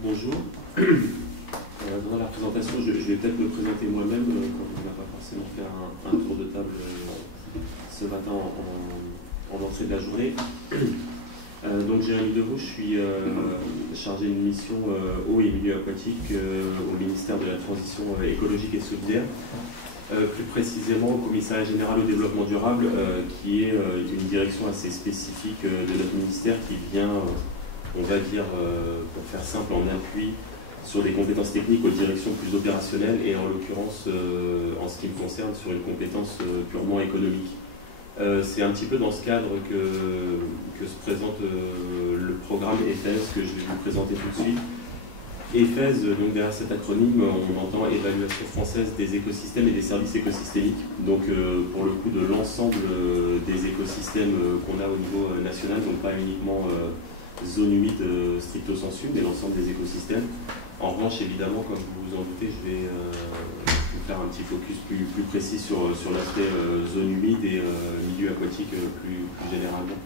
Bonjour. Dans la présentation, je vais peut-être me présenter moi-même, comme on n'a pas forcément fait un tour de table ce matin en entrée de la journée. Donc Jérémy Deveau, je suis chargé d'une mission eau et milieu aquatique au ministère de la Transition écologique et solidaire, plus précisément au Commissariat général au développement durable, qui est une direction assez spécifique de notre ministère qui vient, on va dire, pour faire simple, en appui sur des compétences techniques aux directions plus opérationnelles et en l'occurrence, en ce qui me concerne, sur une compétence purement économique. C'est un petit peu dans ce cadre que se présente le programme EFES que je vais vous présenter tout de suite. EFES, donc derrière cet acronyme, on entend Évaluation française des écosystèmes et des services écosystémiques. Donc pour le coup de l'ensemble des écosystèmes qu'on a au niveau national, donc pas uniquement zone humide stricto sensu, mais l'ensemble des écosystèmes. En revanche, évidemment, comme vous vous en doutez, je vais vous faire un petit focus plus précis sur l'aspect zone humide et milieu aquatique plus généralement.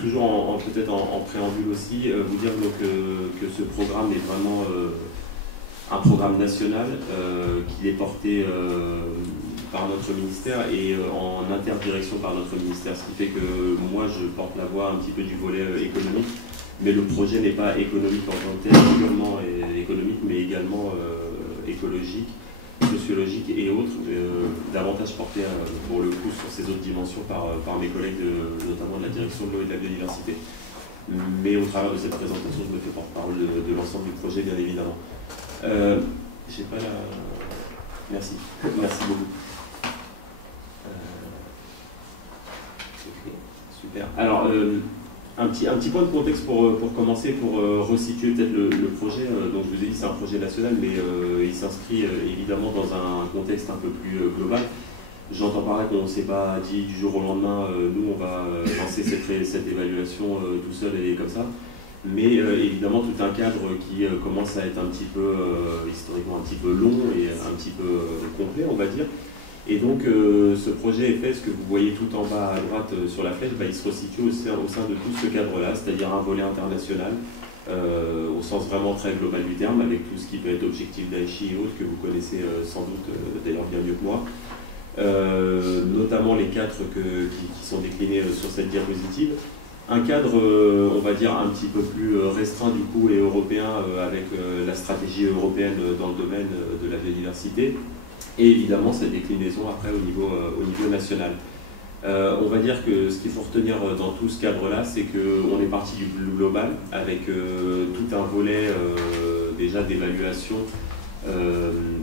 Toujours peut-être en préambule aussi, vous dire donc, que ce programme est vraiment un programme national qui est porté par notre ministère et en interdirection par notre ministère, ce qui fait que moi je porte la voix un petit peu du volet économique, mais le projet n'est pas économique en tant que tel, purement économique, mais également écologique, sociologique et autres, davantage porté pour le coup sur ces autres dimensions par mes collègues, notamment de la direction de l'eau et de la biodiversité. Mais au travers de cette présentation, je me fais porte-parole de l'ensemble du projet, bien évidemment. J'ai pas la... Merci. Merci beaucoup. Super. Alors, un petit point de contexte pour commencer, pour resituer peut-être le projet. Donc, je vous ai dit, c'est un projet national, mais il s'inscrit évidemment dans un contexte un peu plus global. J'entends par là qu'on ne s'est pas dit du jour au lendemain, nous, on va lancer cette évaluation tout seul et comme ça. Mais évidemment, tout un cadre qui commence à être un petit peu, historiquement, un petit peu long et un petit peu complet, on va dire. Et donc, ce projet EFES que vous voyez tout en bas à droite sur la flèche, il se resitue au sein de tout ce cadre-là, c'est-à-dire un volet international, au sens vraiment très global du terme, avec tout ce qui peut être objectif d'Aichi et autres, que vous connaissez sans doute d'ailleurs bien mieux que moi. Notamment les quatre qui sont déclinés sur cette diapositive. Un cadre, on va dire, un petit peu plus restreint du coup et européen avec la stratégie européenne dans le domaine de la biodiversité. Et évidemment, cette déclinaison après au niveau national. On va dire que ce qu'il faut retenir dans tout ce cadre-là, c'est qu'on est parti du global avec tout un volet déjà d'évaluation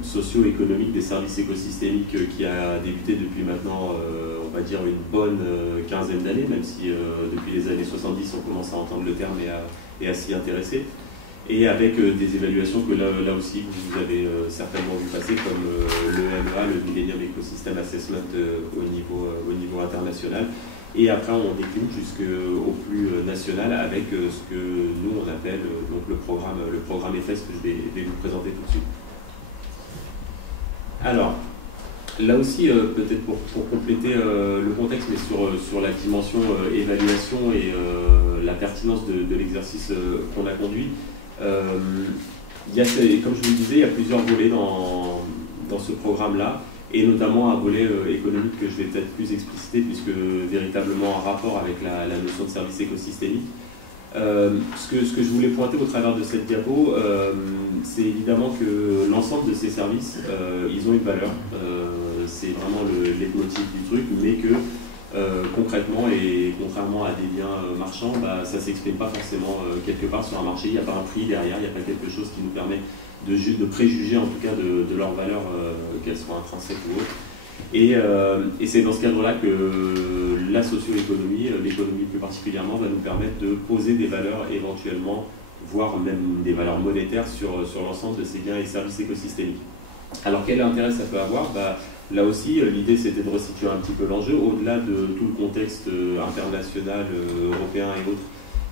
socio-économique des services écosystémiques qui a débuté depuis maintenant, on va dire, une bonne quinzaine d'années, même si depuis les années 70, on commence à entendre le terme et à s'y intéresser. Et avec des évaluations que là aussi vous avez certainement vu passer, comme le MEA, le Millennium Ecosystem Assessment au niveau international. Et après on décline jusqu'au plus national avec ce que nous on appelle donc le programme EFES que je vais vous présenter tout de suite. Alors, là aussi, peut-être pour compléter le contexte, mais sur la dimension évaluation et la pertinence de l'exercice qu'on a conduit, comme je vous le disais, il y a plusieurs volets dans ce programme-là, et notamment un volet économique que je vais peut-être plus expliciter, puisque véritablement en rapport avec la notion de service écosystémique. Ce que je voulais pointer au travers de cette diapo, c'est évidemment que l'ensemble de ces services, ils ont une valeur, c'est vraiment le leitmotiv du truc, mais que concrètement et contrairement à des biens marchands, ça ne s'exprime pas forcément quelque part sur un marché, il n'y a pas un prix derrière, il n'y a pas quelque chose qui nous permet de préjuger en tout cas de leur valeur, qu'elles soient intrinsèques ou autres. Et c'est dans ce cadre-là que la socio-économie, l'économie plus particulièrement, va nous permettre de poser des valeurs éventuellement, voire même des valeurs monétaires sur l'ensemble de ces biens et services écosystémiques. Alors quel intérêt ça peut avoir? Là aussi, l'idée c'était de resituer un petit peu l'enjeu, au-delà de tout le contexte international, européen et autres,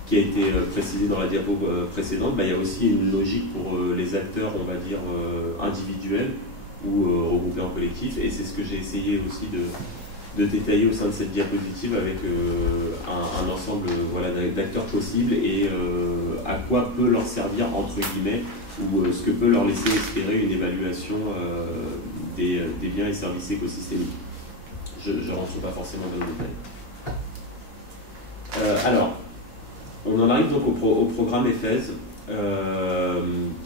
qui a été précisé dans la diapo précédente. Il y a aussi une logique pour les acteurs, on va dire, individuels, ou regroupés en collectif, et c'est ce que j'ai essayé aussi de détailler au sein de cette diapositive avec un ensemble voilà, d'acteurs possibles et à quoi peut leur servir, entre guillemets, ou ce que peut leur laisser espérer une évaluation des biens et services écosystémiques. Je ne rentre pas forcément dans le détail. Alors, on en arrive donc au programme EFES,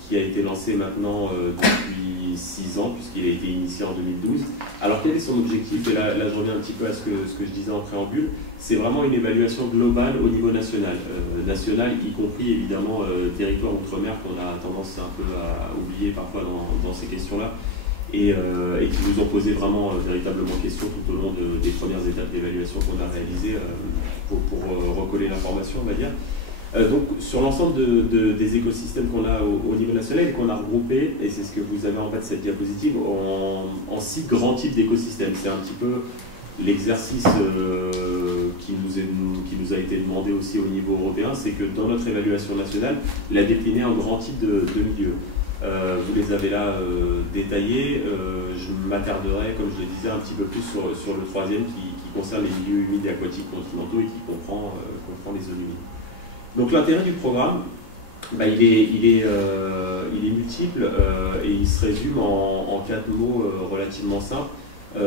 qui a été lancé maintenant depuis 6 ans, puisqu'il a été initié en 2012. Alors quel est son objectif? Et là je reviens un petit peu à ce que je disais en préambule. C'est vraiment une évaluation globale au niveau national. National, y compris évidemment territoire outre-mer, qu'on a tendance un peu à oublier parfois dans ces questions-là, et qui nous ont posé vraiment véritablement question tout au long des premières étapes d'évaluation qu'on a réalisées pour recoller l'information, on va dire. Donc sur l'ensemble des écosystèmes qu'on a au niveau national et qu'on a regroupé, et c'est ce que vous avez en bas de cette diapositive, en 6 grands types d'écosystèmes. C'est un petit peu l'exercice qui nous a été demandé aussi au niveau européen, c'est que dans notre évaluation nationale, il a décliné en grands types de milieux. Vous les avez là détaillés. Je m'attarderai, comme je le disais, un petit peu plus sur le troisième qui concerne les milieux humides et aquatiques continentaux et qui comprend les zones humides. Donc l'intérêt du programme, il est multiple et il se résume en 4 mots relativement simples.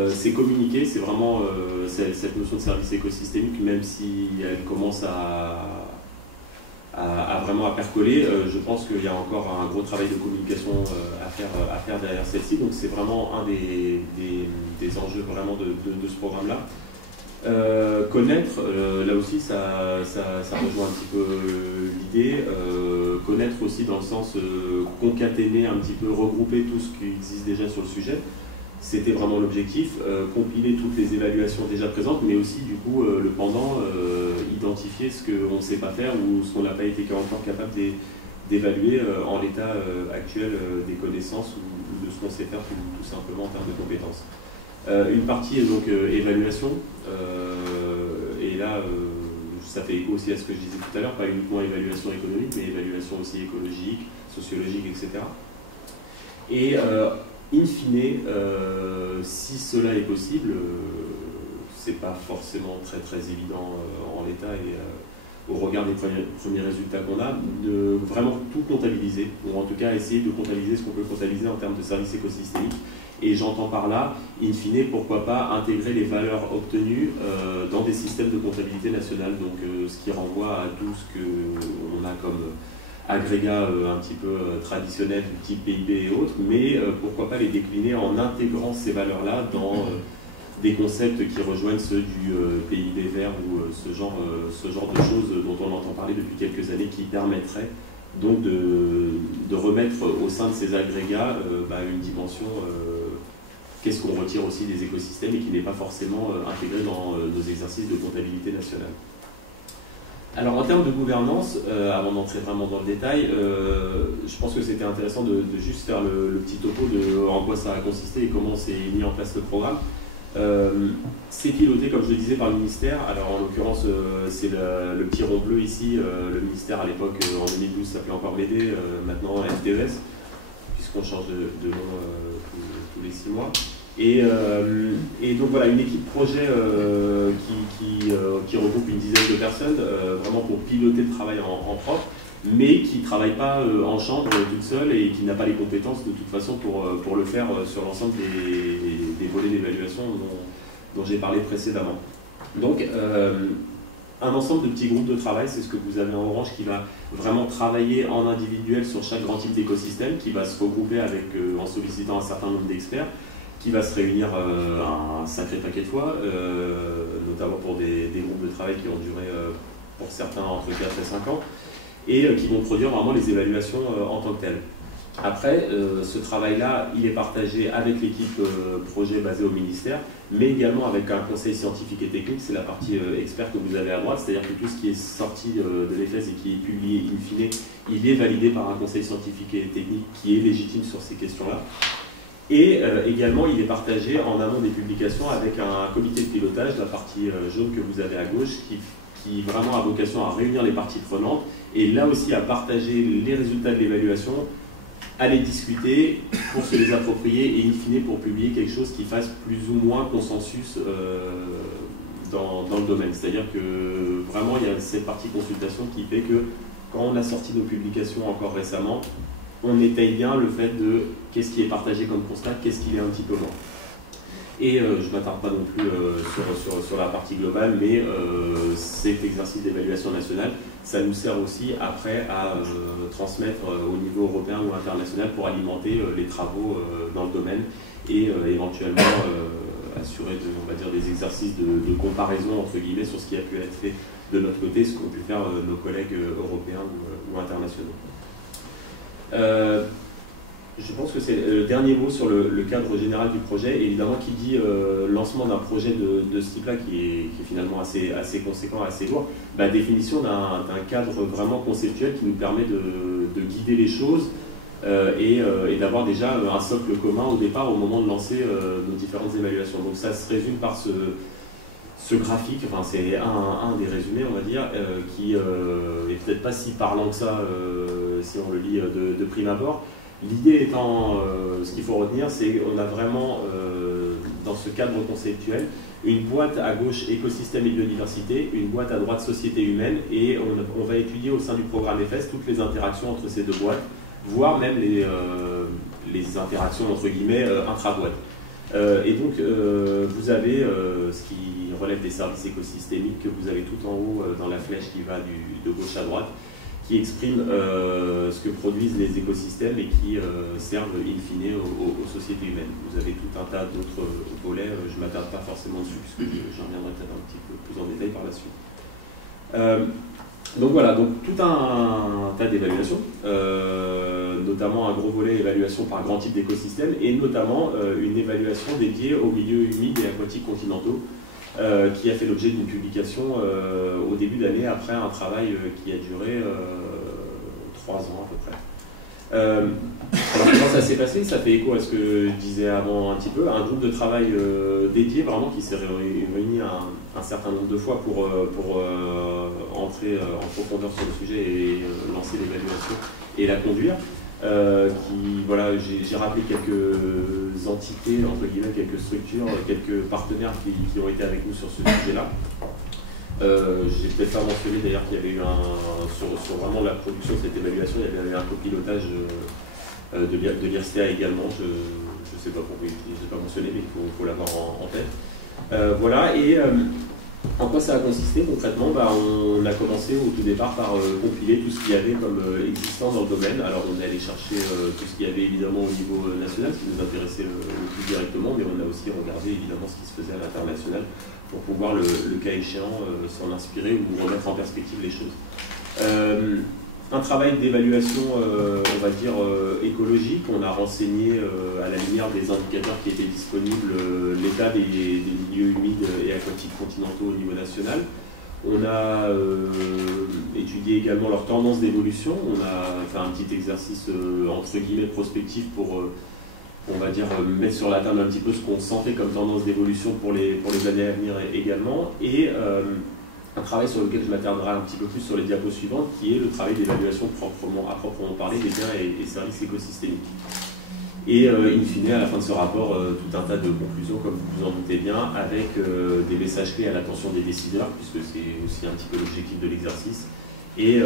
C'est communiquer, c'est vraiment cette notion de service écosystémique, même si elle commence à vraiment à percoler. Je pense qu'il y a encore un gros travail de communication à faire derrière celle-ci, donc c'est vraiment un des enjeux vraiment de ce programme-là. Connaître, là aussi ça rejoint un petit peu l'idée, connaître aussi dans le sens concaténer un petit peu, regrouper tout ce qui existe déjà sur le sujet. C'était vraiment l'objectif, compiler toutes les évaluations déjà présentes, mais aussi du coup le pendant, identifier ce qu'on ne sait pas faire ou ce qu'on n'a pas été encore capable d'évaluer en l'état actuel des connaissances ou de ce qu'on sait faire tout simplement en termes de compétences. Une partie est donc évaluation, et là ça fait écho aussi à ce que je disais tout à l'heure, pas uniquement évaluation économique, mais évaluation aussi écologique, sociologique, etc. Et in fine, si cela est possible, c'est pas forcément très évident en l'état et au regard des premiers résultats qu'on a, de vraiment tout comptabiliser, ou en tout cas essayer de comptabiliser ce qu'on peut comptabiliser en termes de services écosystémiques. Et j'entends par là, in fine, pourquoi pas intégrer les valeurs obtenues dans des systèmes de comptabilité nationale, donc ce qui renvoie à tout ce qu'on a comme agrégats un petit peu traditionnels du type PIB et autres, mais pourquoi pas les décliner en intégrant ces valeurs-là dans des concepts qui rejoignent ceux du PIB vert ou ce genre de choses dont on entend parler depuis quelques années, qui permettraient donc de remettre au sein de ces agrégats une dimension, qu'est-ce qu'on retire aussi des écosystèmes et qui n'est pas forcément intégré dans nos exercices de comptabilité nationale. Alors en termes de gouvernance, avant d'entrer vraiment dans le détail, je pense que c'était intéressant de juste faire le petit topo de en quoi ça a consisté et comment s'est mis en place le programme. C'est piloté, comme je le disais, par le ministère. Alors en l'occurrence, c'est le petit rond bleu ici. Le ministère à l'époque, en 2012, s'appelait encore MEDE, maintenant FTES, puisqu'on change de nom tous les 6 mois. Et donc voilà, une équipe projet qui regroupe une dizaine de personnes, vraiment pour piloter le travail en propre, mais qui ne travaille pas en chambre toute seule et qui n'a pas les compétences de toute façon pour le faire sur l'ensemble des volets d'évaluation dont j'ai parlé précédemment. Donc, un ensemble de petits groupes de travail, c'est ce que vous avez en orange, qui va vraiment travailler en individuel sur chaque grand type d'écosystème, qui va se regrouper en sollicitant un certain nombre d'experts, qui va se réunir un sacré paquet de fois, notamment pour des groupes de travail qui ont duré, pour certains, entre 4 et 5 ans, et qui vont produire vraiment les évaluations en tant que telles. Après, ce travail-là, il est partagé avec l'équipe projet basée au ministère, mais également avec un conseil scientifique et technique, c'est la partie expert que vous avez à droite, c'est-à-dire que tout ce qui est sorti de l'EFES et qui est publié in fine, il est validé par un conseil scientifique et technique qui est légitime sur ces questions-là. Et également, il est partagé en amont des publications avec un comité de pilotage, la partie jaune que vous avez à gauche, qui vraiment a vocation à réunir les parties prenantes et là aussi à partager les résultats de l'évaluation, à les discuter pour se les approprier et in fine pour publier quelque chose qui fasse plus ou moins consensus dans le domaine. C'est-à-dire que vraiment il y a cette partie consultation qui fait que quand on a sorti nos publications encore récemment, on étaye bien le fait de qu'est-ce qui est partagé comme constat, qu'est-ce qui est un petit peu moins. Et je ne m'attarde pas non plus sur la partie globale, mais cet exercice d'évaluation nationale, ça nous sert aussi après à transmettre au niveau européen ou international pour alimenter les travaux dans le domaine et éventuellement assurer on va dire, des exercices de comparaison entre guillemets sur ce qui a pu être fait de notre côté, ce qu'ont pu faire nos collègues européens ou internationaux. Je pense que c'est le dernier mot sur le cadre général du projet. Évidemment, qui dit lancement d'un projet de ce type-là, qui est finalement assez conséquent, assez lourd, définition d'un cadre vraiment conceptuel qui nous permet de guider les choses et d'avoir déjà un socle commun au départ, au moment de lancer nos différentes évaluations. Donc ça se résume par ce graphique, enfin c'est un des résumés, on va dire, qui est peut-être pas si parlant que ça si on le lit de prime abord. L'idée étant, ce qu'il faut retenir, c'est qu'on a vraiment, dans ce cadre conceptuel, une boîte à gauche écosystème et biodiversité, une boîte à droite société humaine, et on va étudier au sein du programme EFES toutes les interactions entre ces deux boîtes, voire même les interactions entre guillemets intra-boîtes. Et donc, vous avez ce qui relève des services écosystémiques que vous avez tout en haut dans la flèche qui va de gauche à droite, qui exprime ce que produisent les écosystèmes et qui servent in fine aux sociétés humaines. Vous avez tout un tas d'autres volets, je ne m'attarde pas forcément dessus, puisque j'en reviendrai peut-être un petit peu plus en détail par la suite. Donc voilà, donc tout un tas d'évaluations, notamment un gros volet évaluation par grand type d'écosystème, et notamment une évaluation dédiée aux milieux humides et aquatiques continentaux, qui a fait l'objet d'une publication au début d'année après un travail qui a duré 3 ans à peu près. Alors comment ça s'est passé? Ça fait écho à ce que je disais avant un petit peu, un groupe de travail dédié vraiment qui s'est réuni un certain nombre de fois pour entrer en profondeur sur le sujet et lancer l'évaluation et la conduire. Voilà, j'ai rappelé quelques entités, entre guillemets, quelques structures, quelques partenaires qui ont été avec nous sur ce sujet-là. J'ai peut-être pas mentionné d'ailleurs qu'il y avait eu sur vraiment la production de cette évaluation, il y avait un copilotage de l'IRSTEA également, je ne sais pas pourquoi je n'ai pas mentionné, mais il faut l'avoir en tête. Voilà, et en quoi ça a consisté concrètement? On a commencé au tout départ par compiler tout ce qu'il y avait comme existant dans le domaine. Alors on est allé chercher tout ce qu'il y avait évidemment au niveau national, ce qui nous intéressait le plus directement, mais on a aussi regardé évidemment ce qui se faisait à l'international pour pouvoir, le cas échéant, s'en inspirer ou remettre en perspective les choses. Un travail d'évaluation, on va dire, écologique. On a renseigné à la lumière des indicateurs qui étaient disponibles l'état des milieux humides et aquatiques continentaux au niveau national. On a étudié également leurs tendances d'évolution. On a fait un petit exercice entre guillemets prospectif pour, on va dire, mettre sur la table un petit peu ce qu'on sentait comme tendance d'évolution pour les années à venir également. Et un travail sur lequel je m'attarderai un petit peu plus sur les diapos suivantes, qui est le travail d'évaluation à proprement parler des biens et services écosystémiques. Et in fine, à la fin de ce rapport, tout un tas de conclusions, comme vous vous en doutez bien, avec des messages clés à l'attention des décideurs, puisque c'est aussi un petit peu l'objectif de l'exercice, et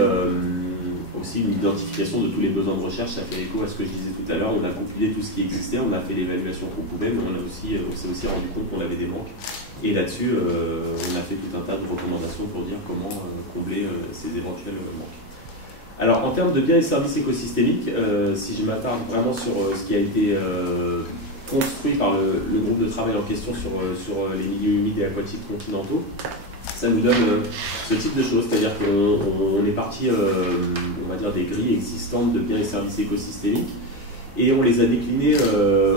aussi une identification de tous les besoins de recherche. Ça fait écho à ce que je disais tout à l'heure. On a compilé tout ce qui existait, on a fait l'évaluation qu'on pouvait, mais on s'est aussi rendu compte qu'on avait des manques. Et là-dessus, on a fait tout un tas de recommandations pour dire comment combler ces éventuels manques. Alors, en termes de biens et services écosystémiques, si je m'attarde vraiment sur ce qui a été construit par le groupe de travail en question sur les milieux humides et aquatiques continentaux, ça nous donne ce type de choses, c'est-à-dire qu'on est parti, on va dire, des grilles existantes de biens et services écosystémiques, et on les a déclinés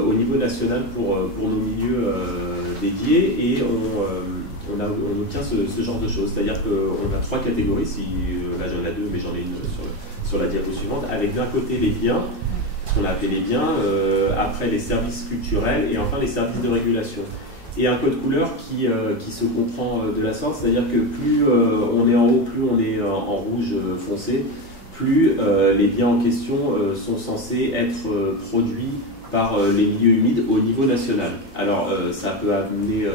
au niveau national pour nos milieux dédiés, et on obtient ce genre de choses. C'est-à-dire qu'on a 3 catégories, là j'en ai 2, mais j'en ai une sur la diapo suivante, avec d'un côté les biens, ce qu'on a appelé les biens, après les services culturels, et enfin les services de régulation. Et un code couleur qui se comprend de la sorte, c'est-à-dire que plus on est en haut, plus on est en rouge foncé, plus les biens en question sont censés être produits par les milieux humides au niveau national. Alors ça peut amener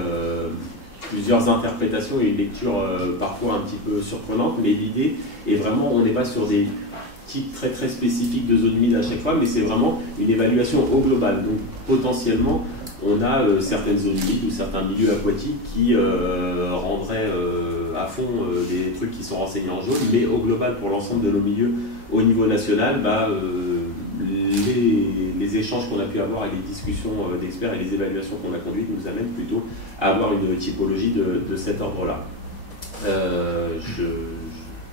plusieurs interprétations et une lecture parfois un petit peu surprenante, mais l'idée est vraiment, on n'est pas sur des types très très spécifiques de zones humides à chaque fois, mais c'est vraiment une évaluation au global. Donc potentiellement, on a certaines zones humides ou certains milieux aquatiques qui rendraient à fond des trucs qui sont renseignés en jaune, mais au global, pour l'ensemble de nos milieux au niveau national, les échanges qu'on a pu avoir et les discussions d'experts et les évaluations qu'on a conduites nous amènent plutôt à avoir une typologie de cet ordre-là.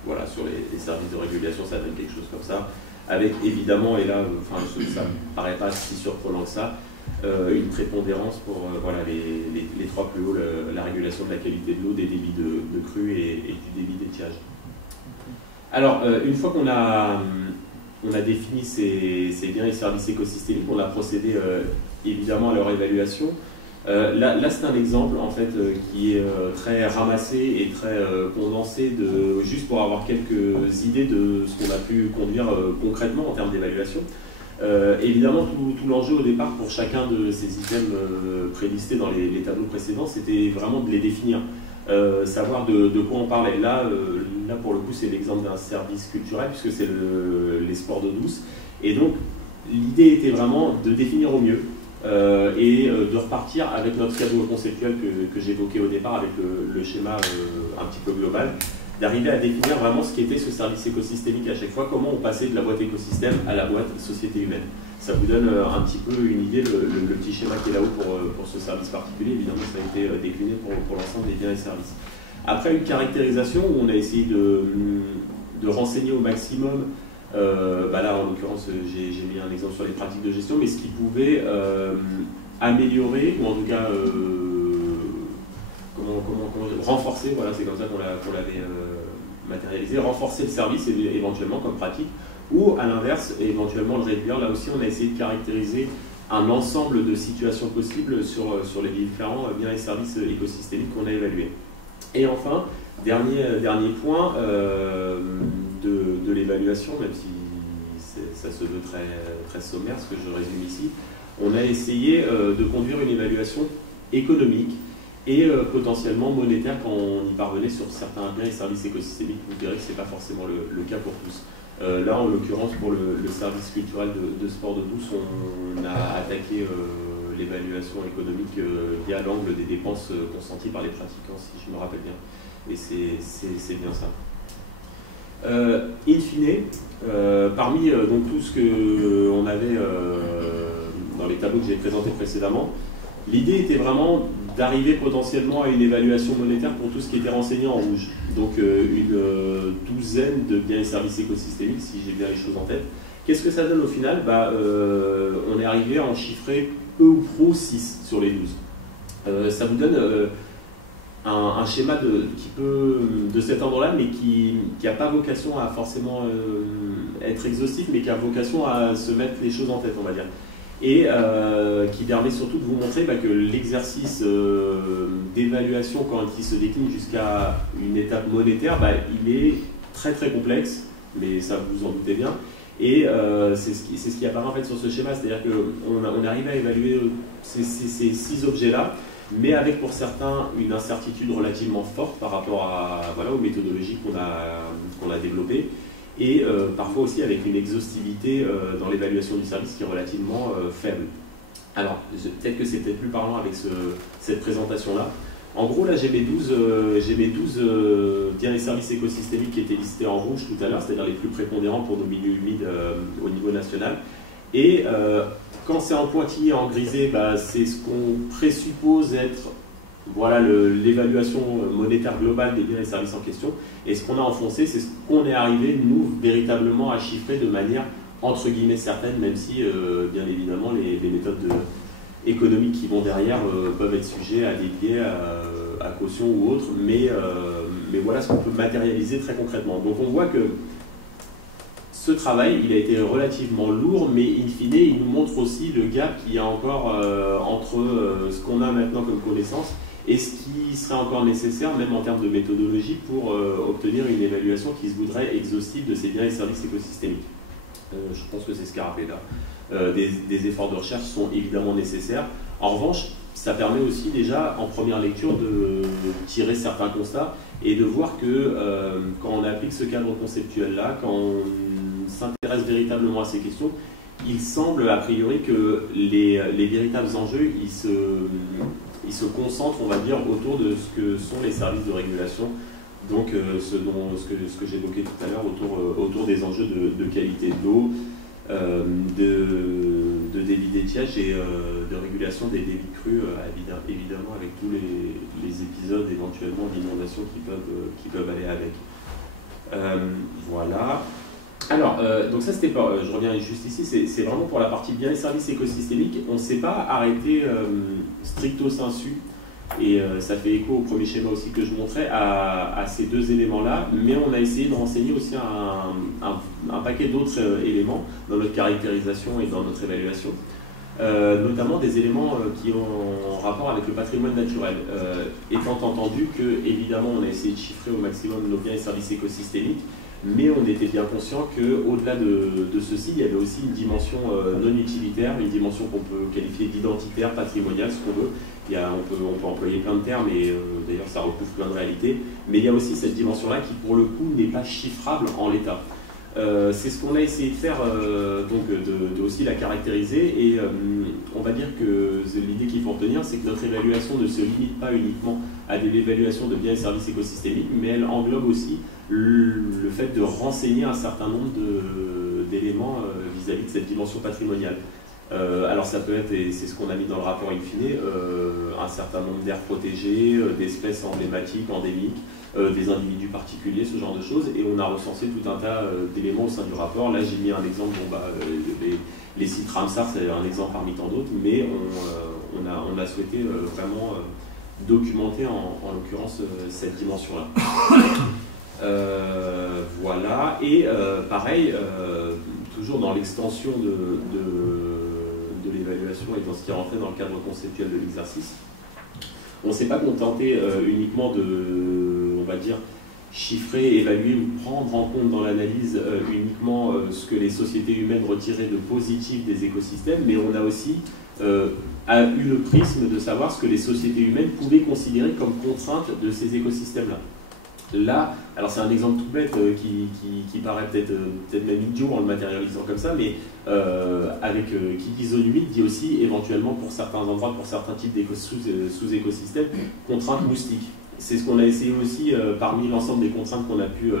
Voilà, sur les services de régulation, ça donne quelque chose comme ça, avec évidemment, et là, ça ne me paraît pas si surprenant que ça, une prépondérance pour voilà, les trois plus hauts, la régulation de la qualité de l'eau, des débits de crue et du débit d'étiage. Alors, une fois qu'on a défini ces biens et services écosystémiques, on a procédé évidemment à leur évaluation. Là c'est un exemple en fait qui est très ramassé et très condensé, juste pour avoir quelques idées de ce qu'on a pu conduire concrètement en termes d'évaluation. Évidemment, tout l'enjeu au départ pour chacun de ces items prélistés dans les tableaux précédents, c'était vraiment de les définir, savoir de quoi on parlait. Là pour le coup, c'est l'exemple d'un service culturel, puisque c'est les sports d'eau douce. Et donc, l'idée était vraiment de définir au mieux et de repartir avec notre cadre conceptuel que j'évoquais au départ, avec le schéma un petit peu global, d'arriver à définir vraiment ce qu'était ce service écosystémique à chaque fois, comment on passait de la boîte écosystème à la boîte société humaine. Ça vous donne un petit peu une idée, le petit schéma qui est là-haut pour ce service particulier. Évidemment, ça a été décliné pour l'ensemble des biens et services. Après une caractérisation où on a essayé de renseigner au maximum, là en l'occurrence j'ai mis un exemple sur les pratiques de gestion, mais ce qui pouvait améliorer, ou en tout cas renforcer, voilà, c'est comme ça qu'on l'avait matérialisé, renforcer le service éventuellement comme pratique, ou à l'inverse, éventuellement le réduire. Là aussi on a essayé de caractériser un ensemble de situations possibles sur les différents biens et services écosystémiques qu'on a évalués. Et enfin, dernier point de l'évaluation, même si ça se veut très, très sommaire, ce que je résume ici, on a essayé de conduire une évaluation économique et potentiellement monétaire quand on y parvenait sur certains biens et services écosystémiques. Vous verrez que ce n'est pas forcément le cas pour tous. Là, en l'occurrence, pour le service culturel de sport d'eau douce, on a attaqué l'évaluation économique via l'angle des dépenses consenties par les pratiquants, si je me rappelle bien. Et c'est bien ça. In fine, parmi donc tout ce qu'on avait dans les tableaux que j'ai présentés précédemment, l'idée était vraiment d'arriver potentiellement à une évaluation monétaire pour tout ce qui était renseigné en rouge. Donc une douzaine de biens et services écosystémiques, si j'ai bien les choses en tête. Qu'est-ce que ça donne au final? On est arrivé à en chiffrer peu ou prou 6 sur les 12. Ça vous donne un schéma de cet ordre-là, mais qui n'a pas vocation à forcément être exhaustif, mais qui a vocation à se mettre les choses en tête, on va dire. Et qui permet surtout de vous montrer que l'exercice d'évaluation, quand il se décline jusqu'à une étape monétaire, il est très très complexe, mais ça vous en doutez bien. Et c'est ce qui apparaît en fait sur ce schéma, c'est-à-dire qu'on arrive à évaluer ces 6 objets-là, mais avec pour certains une incertitude relativement forte par rapport aux méthodologies qu'on a développées, et parfois aussi avec une exhaustivité dans l'évaluation du service qui est relativement faible. Alors, peut-être que c'est peut-être plus parlant avec cette présentation-là. En gros, là, j'ai mes 12 biens et services écosystémiques qui étaient listés en rouge tout à l'heure, c'est-à-dire les plus prépondérants pour nos milieux humides au niveau national. Et quand c'est en pointillé, en grisé, c'est ce qu'on présuppose être l'évaluation monétaire globale des biens et services en question. Et ce qu'on a enfoncé, c'est ce qu'on est arrivé, nous, véritablement à chiffrer de manière entre guillemets certaine, même si, bien évidemment, les méthodes économiques qui vont derrière peuvent être sujets à des biais, à caution ou autre, mais voilà ce qu'on peut matérialiser très concrètement. Donc on voit que ce travail, il a été relativement lourd, mais in fine, il nous montre aussi le gap qu'il y a encore entre ce qu'on a maintenant comme connaissance et ce qui serait encore nécessaire, même en termes de méthodologie, pour obtenir une évaluation qui se voudrait exhaustive de ces biens et services écosystémiques. Je pense que c'est ce qu'a rappelé là. Des efforts de recherche sont évidemment nécessaires. En revanche, ça permet aussi déjà en première lecture de tirer certains constats et de voir que quand on applique ce cadre conceptuel-là, quand on s'intéresse véritablement à ces questions, il semble a priori que les véritables enjeux, ils se concentrent, on va dire, autour de ce que sont les services de régulation, donc ce que j'évoquais tout à l'heure autour des enjeux de qualité d'eau, de débit d'étiage et de régulation des débits crus, évidemment avec tous les épisodes éventuellement d'inondation qui peuvent aller avec. Voilà. Alors, donc ça c'était pas, je reviens juste ici, c'est vraiment pour la partie bien les services écosystémiques. On ne s'est pas arrêté stricto sensu, et ça fait écho au premier schéma aussi que je montrais, à ces deux éléments-là, mais on a essayé de renseigner aussi un paquet d'autres éléments dans notre caractérisation et dans notre évaluation, notamment des éléments qui ont rapport avec le patrimoine naturel, étant entendu que, évidemment, on a essayé de chiffrer au maximum nos biens et services écosystémiques, mais on était bien conscient qu'au-delà de ceci, il y avait aussi une dimension non utilitaire, une dimension qu'on peut qualifier d'identitaire, patrimoniale, ce qu'on veut. On peut employer plein de termes, et d'ailleurs ça recouvre plein de réalités, mais il y a aussi cette dimension-là qui, pour le coup, n'est pas chiffrable en l'état. C'est ce qu'on a essayé de faire, donc de aussi la caractériser, et on va dire que l'idée qu'il faut retenir, c'est que notre évaluation ne se limite pas uniquement à de l'évaluation de biens et services écosystémiques, mais elle englobe aussi le fait de renseigner un certain nombre d'éléments vis-à-vis de cette dimension patrimoniale. Alors ça peut être, et c'est ce qu'on a mis dans le rapport in fine, un certain nombre d'aires protégées, d'espèces emblématiques, endémiques, des individus particuliers, ce genre de choses, et on a recensé tout un tas d'éléments au sein du rapport. Là j'ai mis un exemple, les sites Ramsar, c'est un exemple parmi tant d'autres, mais on a souhaité vraiment documenter en l'occurrence cette dimension-là. Voilà, et pareil, toujours dans l'extension de l'évaluation et dans ce qui est rentré dans le cadre conceptuel de l'exercice, on ne s'est pas contenté uniquement de, on va dire, chiffrer, évaluer ou prendre en compte dans l'analyse uniquement ce que les sociétés humaines retiraient de positif des écosystèmes, mais on a aussi eu le prisme de savoir ce que les sociétés humaines pouvaient considérer comme contrainte de ces écosystèmes-là. Là, alors c'est un exemple tout bête qui paraît peut-être même idiot en le matérialisant comme ça, mais qui dit zone humide dit aussi éventuellement pour certains endroits, pour certains types sous-écosystèmes, contraintes moustiques. C'est ce qu'on a essayé aussi parmi l'ensemble des contraintes qu'on a pu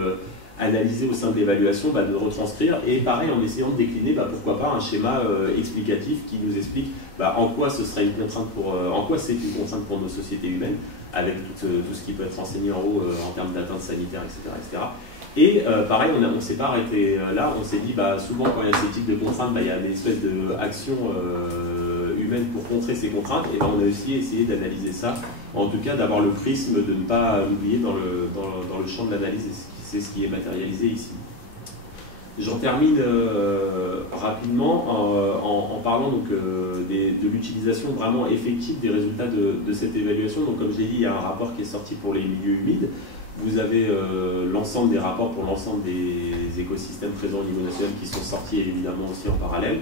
analyser au sein de l'évaluation, de retranscrire, et pareil en essayant de décliner pourquoi pas un schéma explicatif qui nous explique en quoi ce serait une contrainte en quoi c'est une contrainte pour nos sociétés humaines, avec tout ce qui peut être renseigné en haut en termes d'atteinte sanitaire, etc., etc. Et pareil, on ne s'est pas arrêté là, on s'est dit souvent quand il y a ces types de contraintes, il y a des espèces d'actions humaines pour contrer ces contraintes, et on a aussi essayé d'analyser ça, en tout cas d'avoir le prisme de ne pas l'oublier dans le champ de l'analyse, c'est ce qui est matérialisé ici. J'en termine rapidement en parlant donc, de l'utilisation vraiment effective des résultats de cette évaluation. Donc, comme je l'ai dit, il y a un rapport qui est sorti pour les milieux humides. Vous avez l'ensemble des rapports pour l'ensemble des écosystèmes présents au niveau national qui sont sortis évidemment aussi en parallèle.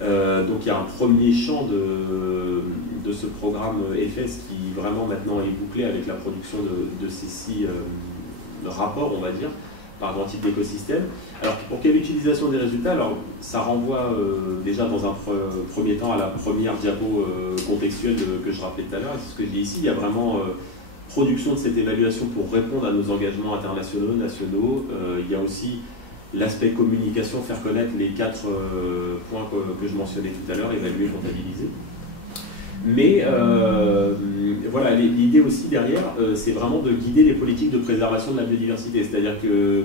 Donc il y a un premier champ de ce programme EFES qui vraiment maintenant est bouclé avec la production de ces 6 rapports, on va dire, par grand type d'écosystème. Alors pour quelle utilisation des résultats? Alors ça renvoie déjà dans un premier temps à la première diapo contextuelle que je rappelais tout à l'heure. C'est ce que je dis ici, il y a vraiment production de cette évaluation pour répondre à nos engagements internationaux, nationaux. Il y a aussi l'aspect communication, faire connaître les 4 points que je mentionnais tout à l'heure, évaluer, comptabiliser. Mais voilà, l'idée aussi derrière, c'est vraiment de guider les politiques de préservation de la biodiversité. C'est-à-dire que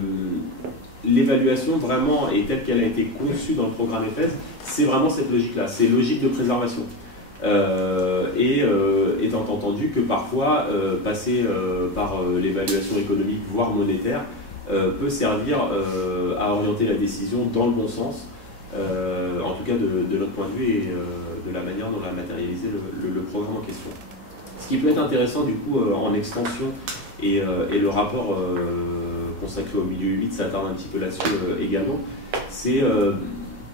l'évaluation vraiment, et telle qu'elle a été conçue dans le programme EFES, c'est vraiment cette logique-là, c'est logique de préservation. Étant entendu que parfois, passer par l'évaluation économique, voire monétaire, peut servir à orienter la décision dans le bon sens, en tout cas de notre point de vue et de la manière dont on a matérialisé le programme en question. Ce qui peut être intéressant du coup en extension, et le rapport consacré au milieu humide s'attarde un petit peu là-dessus également, c'est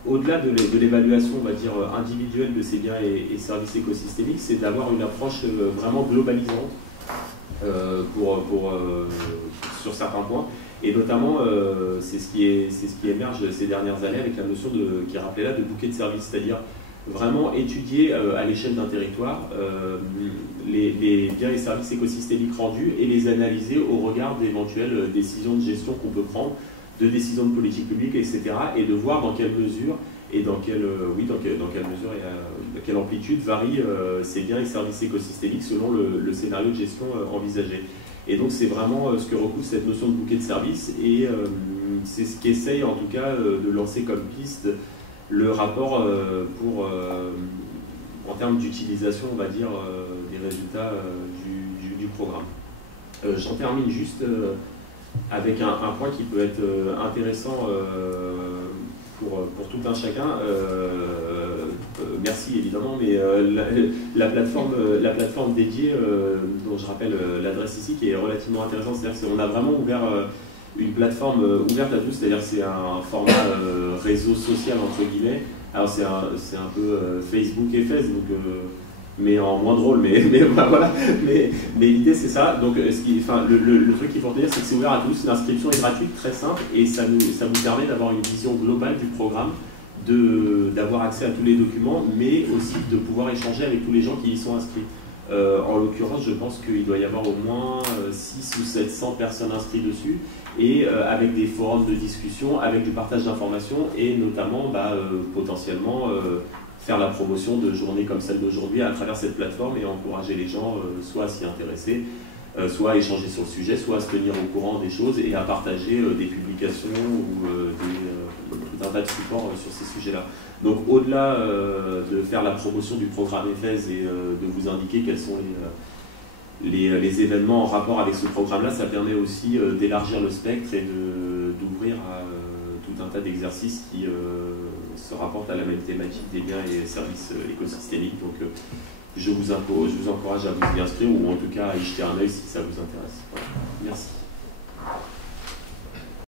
au-delà de l'évaluation, on va dire, individuelle de ces biens et services écosystémiques, c'est d'avoir une approche vraiment globalisante sur certains points. Et notamment, c'est ce qui émerge ces dernières années avec la notion qui est rappelée là de bouquet de services, c'est-à-dire vraiment étudier à l'échelle d'un territoire les biens et services écosystémiques rendus et les analyser au regard d'éventuelles décisions de gestion qu'on peut prendre, de décisions de politique publique, etc. Et de voir dans quelle mesure et dans quelle mesure et à quelle amplitude varient ces biens et services écosystémiques selon le scénario de gestion envisagé. Et donc c'est vraiment ce que recouvre cette notion de bouquet de services et c'est ce qu'essaye en tout cas de lancer comme piste le rapport en termes d'utilisation, on va dire, des résultats du programme. J'en termine juste avec un point qui peut être intéressant pour tout un chacun. Merci évidemment, mais la plateforme dédiée, dont je rappelle l'adresse ici, qui est relativement intéressante, c'est-à-dire qu'on a vraiment ouvert une plateforme ouverte à tous, c'est-à-dire c'est un format réseau social entre guillemets. Alors c'est un peu Facebook et Face, donc mais en moins drôle, mais voilà. Mais l'idée c'est ça. Donc le truc qu'il faut retenir, c'est que c'est ouvert à tous. L'inscription est gratuite, très simple, et ça vous permet d'avoir une vision globale du programme, d'avoir accès à tous les documents, mais aussi de pouvoir échanger avec tous les gens qui y sont inscrits. En l'occurrence, je pense qu'il doit y avoir au moins 600 ou 700 personnes inscrites dessus, et avec des forums de discussion, avec du partage d'informations, et notamment potentiellement faire la promotion de journées comme celle d'aujourd'hui à travers cette plateforme et encourager les gens soit à s'y intéresser, soit à échanger sur le sujet, soit à se tenir au courant des choses et à partager des publications ou tout un tas de supports sur ces sujets-là. Donc au-delà de faire la promotion du programme EFES et de vous indiquer quels sont les événements en rapport avec ce programme-là, ça permet aussi d'élargir le spectre et d'ouvrir à tout un tas d'exercices qui se rapportent à la même thématique des biens et services écosystémiques. Donc je vous encourage à vous y inscrire ou en tout cas à y jeter un œil si ça vous intéresse. Voilà. Merci.